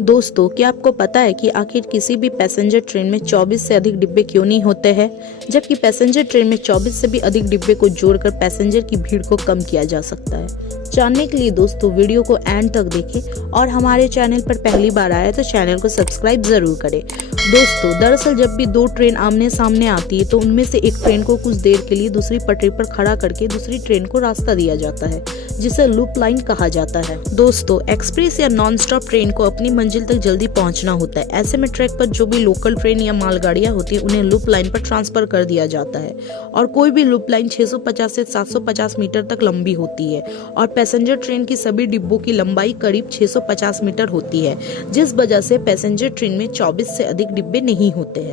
दोस्तों, क्या आपको पता है कि आखिर किसी भी पैसेंजर ट्रेन में 24 से अधिक डिब्बे क्यों नहीं होते हैं, जबकि पैसेंजर ट्रेन में 24 से भी अधिक डिब्बे को जोड़कर पैसेंजर की भीड़ को कम किया जा सकता है। जानने के लिए दोस्तों वीडियो को एंड तक देखें और हमारे चैनल पर पहली बार आए तो चैनल को सब्सक्राइब जरूर करें। दोस्तों, दरअसल जब भी दो ट्रेन आमने सामने आती है तो उनमें से एक ट्रेन को कुछ देर के लिए दूसरी पटरी पर खड़ा करके दूसरी ट्रेन को रास्ता दिया जाता है, जिसे लूप लाइन कहा जाता है। दोस्तों, एक्सप्रेस या नॉन स्टॉप ट्रेन को अपनी मंजिल तक जल्दी पहुंचना होता है। ऐसे में ट्रैक पर जो भी लोकल ट्रेन या मालगाड़ियां होती है उन्हें लूप लाइन पर ट्रांसफर कर दिया जाता है और कोई भी लूप लाइन 650 से 750 मीटर तक लंबी होती है और पैसेंजर ट्रेन की सभी डिब्बों की लंबाई करीब 650 मीटर होती है, जिस वजह से पैसेंजर ट्रेन में 24 से अधिक डिब्बे नहीं होते हैं।